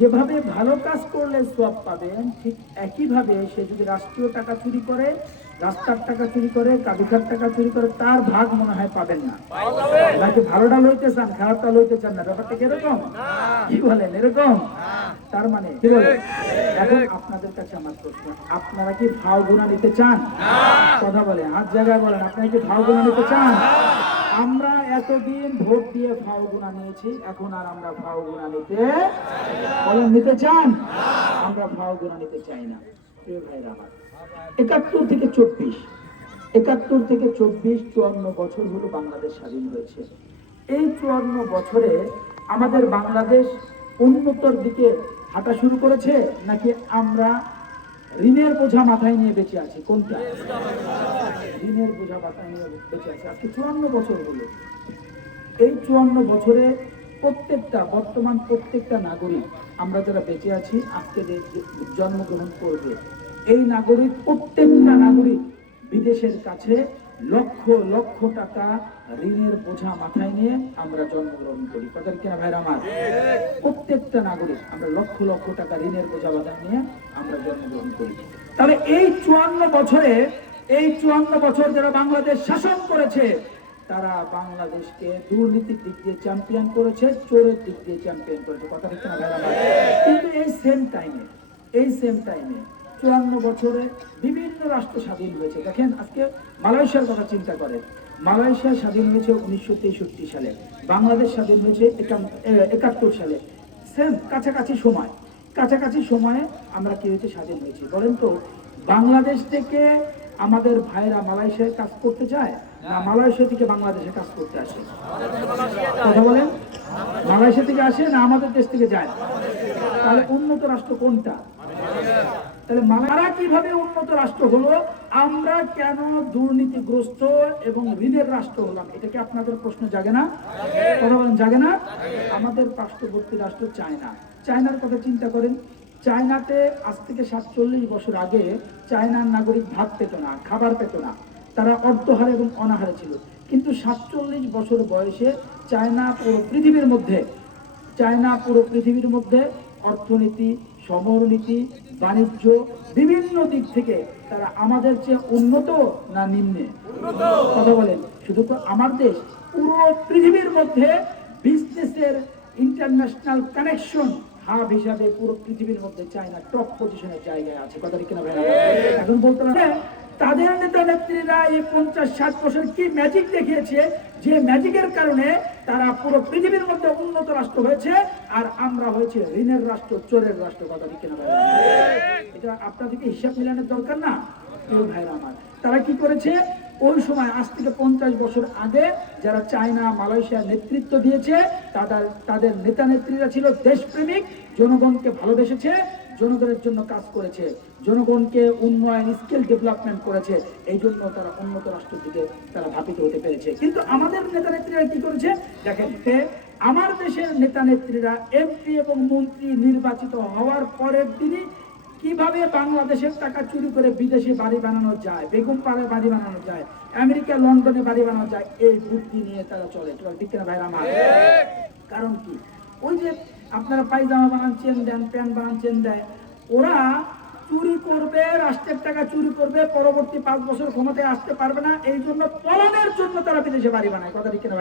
যেভাবে ভালো কাজ করলে সওয়াব পাবেন, ঠিক একইভাবে সে যদি রাষ্ট্রীয় টাকা চুরি করে, রাস্তার টাকা চুরি করে, কাবিখার টাকা চুরি করে, তার ভাগ মনে হয় পাবেন না। নাকি ভালোটা লইতে চান, খারাপটা লইতে চান না? ব্যাপারটা কিরকম? কি বলেন এরকম? তার মানে কি বলেন? এখন আপনাদের কাছে আমার প্রশ্ন, আপনারা কি ভাও গুণা নিতে চান? কথা বলেন, হাত জায়গায় বলেন, আপনারা কি ভাও গুণা নিতে চান? আমরা এতদিন ভোট দিয়ে ভাও গুণা নিয়েছি, এখন আর আমরা ভাও গুণা নিতে বলেন, নিতে চান? আমরা ভাও গুণা নিতে চাই না। প্রিয় ভাইরা আমার, ৭১ থেকে ২৪, ৭১ থেকে ২৪, ৫৪ বছর হলো বাংলাদেশ স্বাধীন হয়েছে। এই ৫৪ বছরে আমাদের বাংলাদেশ উন্নতর দিকে হাঁটা শুরু করেছে, নাকি আমরা ঋণের বোঝা মাথায় নিয়ে বেঁচে আছি? কোনটা? ঋণের বোঝা মাথায় নিয়ে বেঁচে আছে। আজকে ৫৪ বছর হলো। এই ৫৪ বছরে বর্তমান প্রত্যেকটা নাগরিক, আমরা যারা বেঁচে আছি, আজকে যে জন্মগ্রহণ করবে, এই নাগরিক, প্রত্যেকটা নাগরিক বিদেশের কাছে লক্ষ লক্ষ টাকা ঋণের বোঝা মাথায় নিয়ে আমরা জন্মগ্রহণ করি। কথা কিনা ভাইরা আমার? প্রত্যেকটা নাগরিক আমরা লক্ষ লক্ষ টাকা ঋণের বোঝা মাথায় নিয়ে আমরা জন্মগ্রহণ করি। তাহলে এই ৫৪ বছরে, এই ৫৪ বছর যারা বাংলাদেশ শাসন করেছে, তারা বাংলাদেশকে দুর্নীতির দিক দিয়ে চ্যাম্পিয়ন করেছে, চোরের দিক দিয়ে চ্যাম্পিয়ন করেছে। কথা ঠিক না ভাইরা? কিন্তু এই সেম টাইমে ৫৪ বছরে বিভিন্ন রাষ্ট্র স্বাধীন হয়েছে। দেখেন, আজকে মালয়েশিয়ার কথা চিন্তা করেন। মালয়েশিয়া স্বাধীন হয়েছে ১৯৬৩ সালে, বাংলাদেশ স্বাধীন হয়েছে ৭১ সালে। সেম কাছাকাছি সময়ে আমরা কি হয়েছে, স্বাধীন হয়েছি। বলেন তো, বাংলাদেশ থেকে আমাদের ভাইরা মালয়েশিয়ায় কাজ করতে যায়, না মালয়েশিয়া থেকে বাংলাদেশে কাজ করতে আসে? কথা বলেন, মালয়েশিয়া থেকে আসে না আমাদের দেশ থেকে যায়? তাহলে উন্নত রাষ্ট্র কোনটা? তাহলে মারা কিভাবে উন্নত রাষ্ট্র হলো, আমরা কেন দুর্নীতিগ্রস্ত এবং ঋণের রাষ্ট্র হলাম? এটা কি আপনাদের প্রশ্ন জাগে না? কথা বলেন, জাগে না? আমাদের পার্শ্ববর্তী রাষ্ট্র চায়না, চায়নার কথা চিন্তা করেন। চায়নাতে আজ থেকে ৪৭ বছর আগে চায়নার নাগরিক ভাত পেত না, খাবার পেত না, তারা অর্ধহারে এবং অনাহারে ছিল। কিন্তু ৪৭ বছর বয়সে চায়না পুরো পৃথিবীর মধ্যে অর্থনীতি, সমরনীতি, বাণিজ্য, বিভিন্ন দিক থেকে তারা আমাদের চেয়ে উন্নত না নিম্নে? কথা বলেন। শুধু তো আমার দেশ, পুরো পৃথিবীর মধ্যে বিজনেসের ইন্টারন্যাশনাল কানেকশন হাব হিসাবে পুরো পৃথিবীর মধ্যে চায়না টপ পজিশনের জায়গায় আছে। কথা ঠিক না ভাই? এখন বলতে পারেন, তাদের নেতা নেত্রীরা এই ৫০-৬০ বছর কি ম্যাজিক দেখিয়েছে, যে ম্যাজিকের কারণে তারা পুরো পৃথিবীর মধ্যে উন্নত রাষ্ট্র হয়েছে, আর আমরা হয়েছে ঋণের রাষ্ট্র, চোরের রাষ্ট্র। কথা ঠিক না ভাই? এটা আপনাদেরকে হিসাব মিলানোর দরকার না? প্রিয় ভাইরা আমার, তারা কি করেছে ওই সময়, আজ থেকে ৫০ বছর আগে যারা চায়না, মালয়েশিয়া নেতৃত্ব দিয়েছে, তাদের নেতা নেত্রীরা ছিল দেশপ্রেমিক, জনগণকে ভালোবেসেছে, জনগণের জন্য কাজ করেছে, জনগণকে উন্নয়ন, স্কিল ডেভেলপমেন্ট করেছে। এই জন্য তারা উন্নত রাষ্ট্রের দিকে তারা ধাবিত হতে পেরেছে। কিন্তু আমাদের নেতা নেত্রীরা কি করেছে দেখেন, আমার দেশের নেতা নেত্রীরা এমপি এবং মন্ত্রী নির্বাচিত হওয়ার পরের দিনই কিভাবে বাংলাদেশের টাকা চুরি করে বিদেশে বাড়ি বানানো যায়, বেগম পাড়ায় বাড়ি বানানো যায়, আমেরিকা লন্ডনে বাড়ি বানানো যায়, এই বুদ্ধি নিয়ে তারা চলে। ঠিক না ভাইরা আমার? কারণ কি, ওই যে আপনারা পায়জামা বানান চেন দেন, প্যান্ট বানান চেন দেয়, ওরা চুরি করবে, রাষ্ট্রের টাকা চুরি করবে, পরবর্তী ৫ বছর ক্ষমতায় আসতে পারবে না, এই জন্য পলানের জন্য তারা বিদেশে বাড়ি বানায়। কথা ঠিক না?